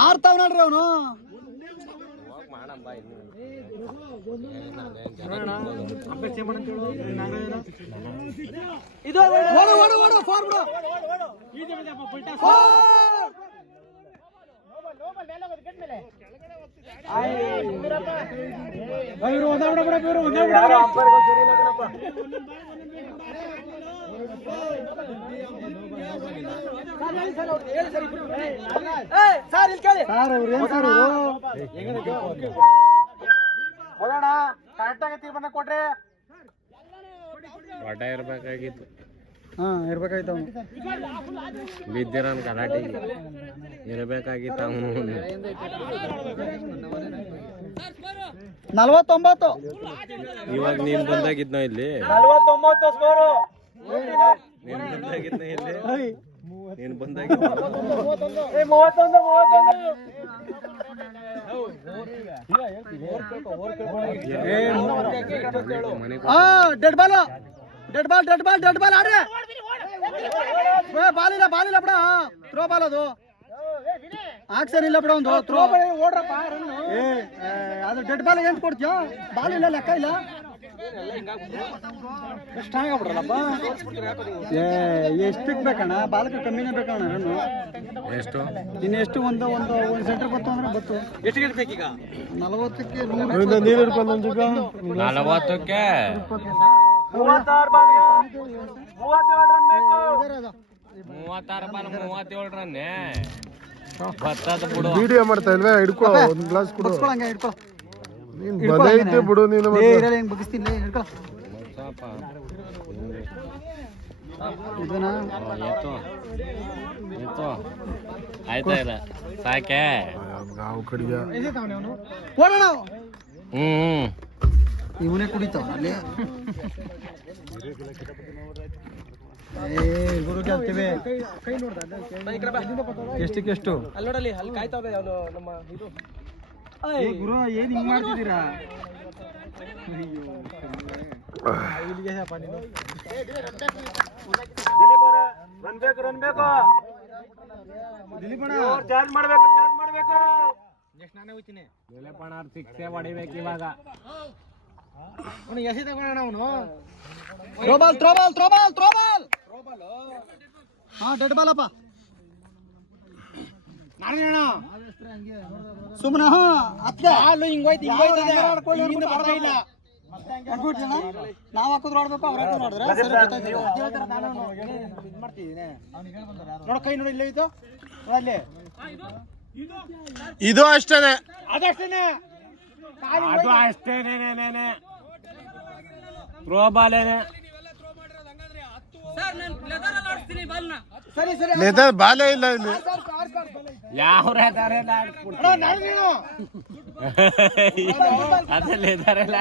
ಆಡ್ತಾವ ನೋಡ್ರಿ ಅವನು. ಇದು ಓಡು ಫೋರ್ ಬಿಡು ಫೋರ್! ಸರ್ ಅವ್ರು ಏನ್ ಸರ್ ಇವ್ರು? ಒಡ್ಡ ಇರ್ಬೇಕಾಗಿತ್ತು ಹಾ ಇರ್ಬೇಕಾಯ್ತು ಅವನು. ಬಿದ್ದಿರನ್ ಗಲಾಟೆ ಇರಬೇಕಾಗಿತ್ತು ಅವನು. ನಲ್ವತ್ತೊಂಬತ್ತು. ಇವಾಗ ನೀನ್ ಬಂದಾಗಿದ್ನೋ ಇಲ್ಲಿ? ನೀನ್ ಬಂದಾಗಿದ್ನ ಇಲ್ಲಿ? ಐ. ನೀನ್ ಬಂದಾಗಿದ್ನ ಆ dead ball dead ball dead ball dead ball ಆಡ್ರಿ. ಏ, ಬಾಲ್ ಇಲ್ಲ ಬಾಲ್ ಇಲ್ಲ ಬಿಡ. ಥ್ರೋ ಬಾಲ್ ಅದು. ಆಕ್ಷನ್ ಇಲ್ಲ ಬಿಡ ಒಂದು ಥ್ರೋ ಏ ಏ, ಅದು ಡೆಡ್ ಬಾಲ್ ಏನ್ ಕೊಡ್ತೀಯ? ಬಾಲ್ ಇಲ್ಲ ಲೆಕ್ಕ ಇಲ್ಲ. ಏ ಎಷ್ಟಕ್ಕೆ ಬೇಕಣ್ಣ? ಬಾಲಕ ಕಮ್ಮಿನೇ ಬೇಕಣ್ಣ ರನ್ನು ಎಷ್ಟು? ಇನ್ನು ಎಷ್ಟು ಒಂದು ಒಂದು ಒಂದು ಸೆಂಟರ್ ಬತ್ತು ಅಂದ್ರೆ ಬತ್ತು. ಎಷ್ಟು ಬೇಕೀಗ ನಲವತ್ತಕ್ಕೆ ನೂರು ನಲವತ್ತಕ್ಕೆ. ಮೂವತ್ತಾರು ಬಾಲ್ ಮೂವತ್ತೇಳು ರನ್ ಬೇಕು. ಮೂವತ್ತಾರು ಬಾಲ್ ಮೂವತ್ತೇಳು ರನ್ನೇ ಬತ್ತದ ಬಿಡು. ವಿಡಿಯೋ ಮಾಡ್ತಾ ಇಲ್ವೇ? ಹಿಡ್ಕೋ ಒಂದ್ ಗ್ಲಾಸ್ ಕೊಡು. ಬಗ್ಸ್ಕೊಳಂಗೆ ಹಿಡ್ಕೊ. ನೀನ್ ಬಿಡು ನೀನು ಏ ಇರಲ್ಲ ಹೆಂಗ್ ಬಗ್ಸ್ತೀನಿ ಹಿಡ್ಕೊ. ಸ್ವಲ್ಪ ಇದನ್ನ? ಎತ್ತು. ಎತ್ತು. ಆಯ್ತಾ ಇಲ್ಲ? ಸಾಕೆ? ಓಡೋಣ ಹ್ಮ್. ಇವನೇ ಕುಡಿತಾವ ಅಲ್ಲಿ? ಗುರು ಕೇಳ್ತೀವಿ. ಎಷ್ಟಕ್ಕೆ ಎಷ್ಟು? ಅಲ್ಲಿ ಅವನು ನಮ್ಮ ಇದು. ಗುರು ಏನ್ ಹಿಂಗ್ ಮಾಡ್ತಿದ್ದೀರಾ? ದಿಲೀಪ್ ಅವ್ರೆ ರನ್ ಬೇಕು ರನ್ ಬೇಕು ದಿಲೀಪ್ ಚಾರ್ಜ್ ಮಾಡ್ಬೇಕು ಚಾರ್ಜ್ ಮಾಡ್ಬೇಕು. ಶಿಕ್ಷೆ ಹೊಡಿಬೇಕು ಇವಾಗ. ಎಸಿ ತಗೋಣ ಅವನು. ತ್ರೋಬಾಲ್ ತ್ರೋಬಾಲ್ ತ್ರೋಬಾಲ್ ತ್ರೋಬಾಲ್ ಹಾ ಡೆಡ್ ಬಾಲ್ ಅಪ್ಪ. ಸುಮ್ಮನೆ ಹಾ ಅತ್ತೆ. ಹಾಲು ಹಿಂಗೋಯ್ತು ಹಿಂಗೋಯ್ತು ಇಲ್ಲ. ನಾವ್ ಹಾಕಿದ್ರು ಆಡ್ಬೇಕು ಅವ್ರ ಹಾಕಿದ್ರು ಆಡಿದ್ರೆ. ನೋಡ ಕೈ ನೋಡಿ ಇಲ್ಲೇ ಇತ್ತು ಅಲ್ಲಿ. ಇದು ಅಷ್ಟೇನೆ. ಅದಷ್ಟೇನೆ. ಅದು ಅಷ್ಟೇನೇನೇನೇನೆ ಥ್ರೋ ಬಾಲೇನೆ ಸರಿ ಸರಿ ಲೆದರ್ ಬಾಲೆ ಇಲ್ಲ ಇಲ್ಲಿ. ಯಾವ ಅದೇ ಅಣ್ಣ, ಎಲ್ಲ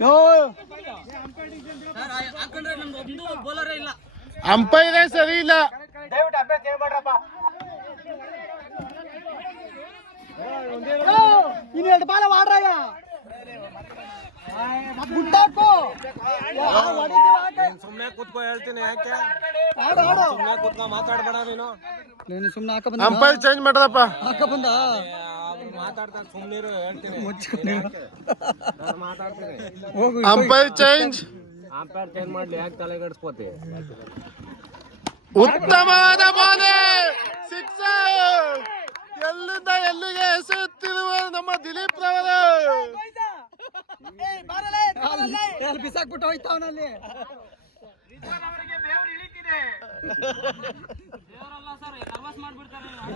ಯೋ. ಅಂಪೈರೇ ಸರಿ ಇಲ್ಲ. ದಯವಿಟ್ಟು ಅಭ್ಯಾಸ ಏನ್ ಮಾಡ್ರಪ್ಪ ಇನ್ನು ಎರಡು ಬಾಲ ಮಾಡ್ರಾಗ ಗುಟ್ಟಾಕು ಸುಮ್ಮನೆ ಕೂತ್ಕೋ ಹೇಳ್ತೀನಿ ಯಾಕೆ? ಸುಮ್ನೆ ಕೂತ್ಕೋ ಮಾತಾಡಬೇಡ ನೀನು. ನೀನು ಸುಮ್ಮನೆ ಹಾಕ ಬಂದ ಅಂಪೈರ್ ಚೇಂಜ್ ಮಾಡ್ರಪ್ಪ ಹಾಕ ಬಂದ? ಅವ್ರು ಮಾತಾಡ್ತಾರೆ ಸುಮ್ನಿರು ಹೇಳ್ತೀನಿ. ಮಾತಾಡ್ತೀನಿ. ಅಂಪೈರ್ ಚೇಂಜ್ ಅಂಪೈರ್ ಚೇಂಜ್ ಮಾಡ್ಲಿ ಯಾಕೆ ತಲೆಗೆಡಿಸ್ಕೋತಿ? ಉತ್ತಮವಾದ ಬಾಲೆ ಸಿಕ್ಸರ್ ಎಲ್ಲಿಂದ ಎಲ್ಲಿಗೆ ಎಸೆಯುತ್ತಿರುವ ನಮ್ಮ ದಿಲೀಪ್ ರವರು? ಅಲ್ಲಿ ಬಿಸಾಕ್ಬಿಟ್ಟು ಹೋಯ್ತ ಅವನಲ್ಲಿ.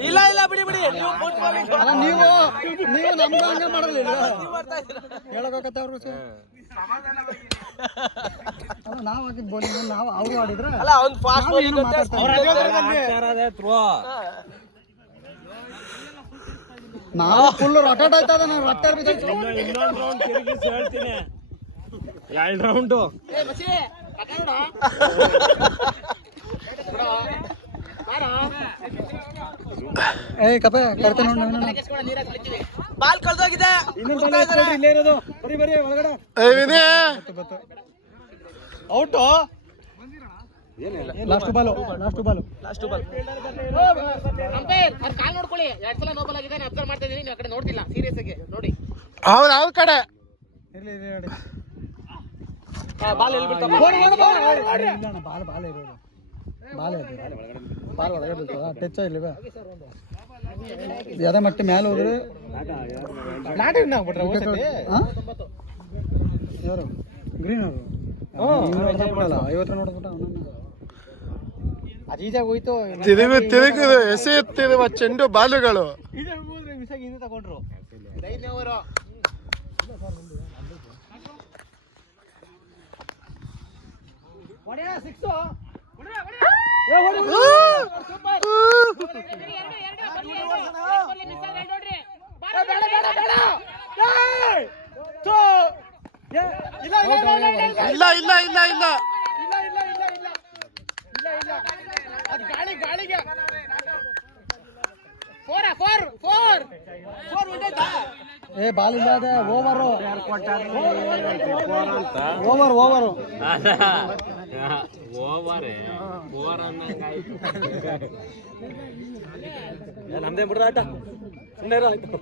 ಇಲ್ಲ ಇಲ್ಲ ಬಿಡಿ ಬಿಡಿ. ನೀವು ನೀವು ನೀವು ನಮ್ಗೆ ಹಂಗೆ ಮಾಡಲಿಲ್ಲ ಹೇಳಬೇಕತ್ತ ಅವ್ರು ನಾವು ಹಾಕಿದ್ ಬೌಲಿಂಗ್ ನಾವು ಅವ್ರು ಆಡಿದ್ರ ಅಲ್ಲ ಅವ್ನು ಫಾಸ್ಟ್ ನಾವು ಫುಲ್ ರೊಟೇಟ್ ಆಯ್ತದ ನಾವು ರೊಟ್ಟೆ ಬಿದ್ದೈತೆ. ಇನ್ನೊಂದು ರೌಂಡ್ ತಿರುಗಿಸಿ ಹೇಳ್ತೀನಿ. ಎರಡು ರೌಂಡು ಏ ಕಪ ಕರ್ತ ಬಾಲ್ ಕಳ್ದೋಗಿದೆ. ಇಲ್ಲೇ ಇರೋದು. ಬರೀ ಬರೀ ಒಳಗಡೆ. Out last ball last ball last ball umpire ಅವ್ರ ಕಾಲ್ ನೋಡ್ಕೊಳ್ಳಿ. ಎರಡ್ ಸಲ ನೋಬಲ್ ಆಗಿದೆ ನಾನು ಅಬ್ಸರ್ವ್ ಮಾಡ್ತಾ ಇದೀನಿ ನೀವು ಆ ಕಡೆ ನೋಡ್ತಿಲ್ಲ ಸೀರಿಯಸ್ ಆಗಿ ನೋಡಿ. ಅವ್ರ ಅವ್ರ ಕಡೆ. ಇರ್ಲಿ ಇರ್ಲಿ ನೋಡಿ. ಬಾಲ್ ಎಲ್ಲಿ ಬಿಡ್ತಾ ಬಾಲ್ ಬಾಲ್ ಇರೋದು. ಬಾಲ್ ಬಾಲ್ ಒಳಗಡೆ ಬೀಳ್ತದ ಟಚ್ ಇಲ್ಲಿವೆ. ಯಾವ್ದೇ ಮಟ್ಟ ಮ್ಯಾಲ ಹೋದ್ರೆ? ಯಾರು? ಗ್ರೀನ್ ಅವರು. ಐವತ್ತು ನೋಡ್ಬಿಟ್ಟ ಅದೀಜಾಗ ಹೋಯ್ತು ತಿರುಗಿ ತಿರುಗಿದು ಎಸೆಯುತ್ತಿರುವ ಚೆಂಡು ಬಾಲುಗಳು ತಗೊಂಡ್ರು ಇಲ್ಲ ಇಲ್ಲ ಇಲ್ಲ ಇಲ್ಲ ಫೋರ್ ಫೋರ್ ಫೋರ್ ಏ ಬಾಲ್ ಇಲ್ಲ ಅದೇ ಓವರ್ ಓವರ್ ಓವರ್ ಓವರೇ ಓವರ್ ಅನ್ನಂಗಾಯ್ತು ನಮ್ದೇ ಇರೋ ಆಯ್ತು.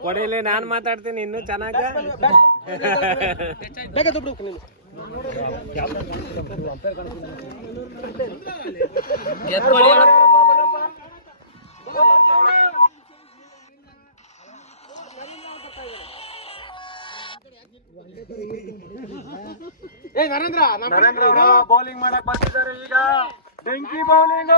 ಕೊಡಿಲಿ ನಾನ್ ಮಾತಾಡ್ತೀನಿ ಇನ್ನು ಚೆನ್ನಾಗ ಏ ನರೇಂದ್ರ ನರೇಂದ್ರ ಅವರು ಬೌಲಿಂಗ್ ಮಾಡಕ್ ಬರ್ತಿದ್ದಾರೆ ಈಗ. ಬೆಂಕಿ ಬೌಲಿಂಗ್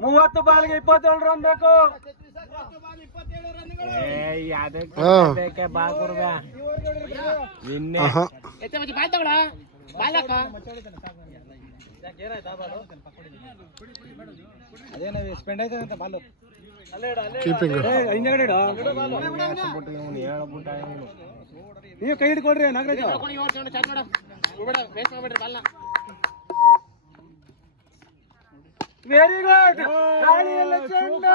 ಮೂವತ್ತು ಬಾಲ್ಗೆ ಇಪ್ಪತ್ತೇಳು ರನ್ ಬೇಕು. ನಿನ್ನೆ ನೀವು ಕೈ ಹಿಡ್ಕೊಳ್ರಿ ನಾಗರಾಜ್ ವೆರಿ ಗುಡ್ ಗಾಳಿಯಲ್ಲಿ ಚೆಂಡು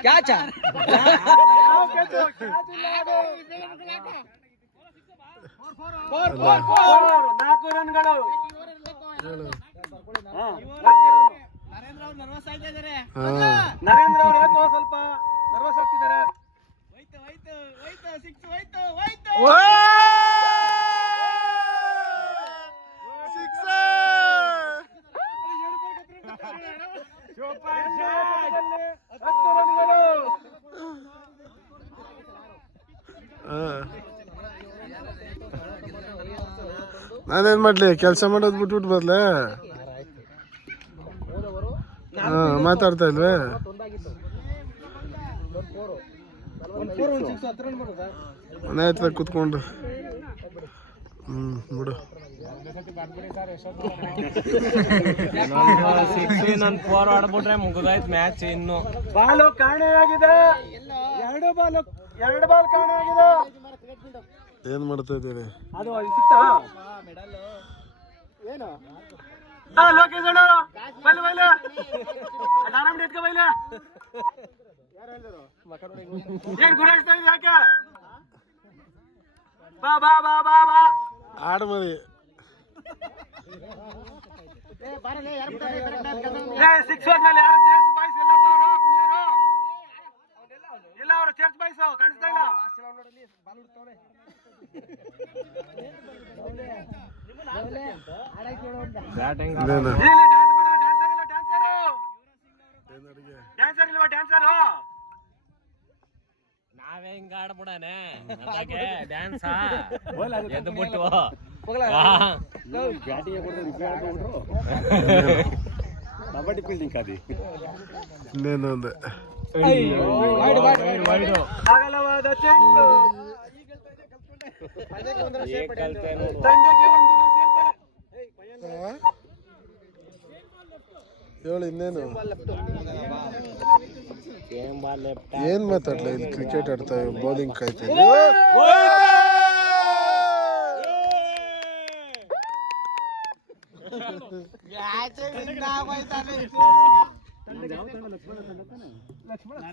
ಕ್ಯಾಚ? ನಾಲ್ಕು ರನ್ಗಳು. ನರ್ವಸ್ ಹಾ. ನರೇಂದ್ರ ಅವರು ಯಾಕೋ ಸ್ವಲ್ಪ ನರ್ವಸ್ ಆಗ್ತಿದ್ದಾರೆ ಓ! Sixer! ಹತ್ತು ರನ್ಗಳು ಹಾ. ನಾನೇನ್ ಮಾಡ್ಲಿ? ಕೆಲಸ ಮಾಡೋದ್ ಬಿಟ್ಬಿಟ್ಟು ಬರ್ಲೆ? ಮಾತಾಡ್ತಾ ಇಲ್ವೇ? ಮನೆ ಕುತ್ಕೊಂಡು. ಹ್ಮ್, ಬಿಡು. ಫೋರ್ ಆಡ್ಬಿಟ್ರೆ ಮುಗಿದಾಯ್ತು ಮ್ಯಾಚ್ ಇನ್ನು ಬಾಲು ಆಗಿದೆ ಎರಡು ಬಾಲು. ಎರಡು ಬಾಲ್ ಕಾಣೆಯಾಗಿದೆ. ಏನ್ ಮಾಡ್ತಾ ಇದ್ದೀರಿ? ಅದು ಸಿಕ್ತಾ? ಏನು? ಆ ಲೋಕೇಶ್ ಅಣ್ಣ ಬೈಲು ಬೈಲು. ಆರಾಮ್ ಎತ್ಕೊ ಬೈಲು. ಏನ್ ಗುರಾಯಿಸ್ತಾ ಇದ್ದ ಯಾಕೆ? ಬಾ ಬಾ ಬಾ ಬಾ ಬಾ. ಆಡ್ ಮರಿ. ಸಿಕ್ಸ್ ಮೇಲೆ ಯಾರು ಚೇಸ್ ಬಾಯ್ಸ್ ಕುಣಿಯೋರು ಚೇರ್ಸ್ ಬಾಯ್ಸ್ ಕಾಣಿಸ್ತಾ ಇಲ್ಲ ಡ್ಯಾನ್ಸರ್ ಇಲ್ಲ ಡ್ಯಾನ್ಸರು ಡ್ಯಾನ್ಸರ್ ಇಲ್ವಾ ಡ್ಯಾನ್ಸರು ನಾವೇ ಹಿಂಗ ಆಡ್ಬಿಡಾನೆ ಡ್ಯಾನ್ಸ್ ಎದ್ದು ಬಿಟ್ಟು ಕಬಡ್ಡಿ ಫೀಲ್ಡಿಂಗ್ ಕಾದಿ ಇನ್ನೇನು ಅಂದೆ? ಹೇಳು ಇನ್ನೇನು ಏನ್ ಮಾತಾಡ್ಲ ಇಲ್ಲಿ ಕ್ರಿಕೆಟ್ ಆಡ್ತಾ ಬೌಲಿಂಗ್ ಕಾಯ್ತಾ ಲಕ್ಷ್ಮಣ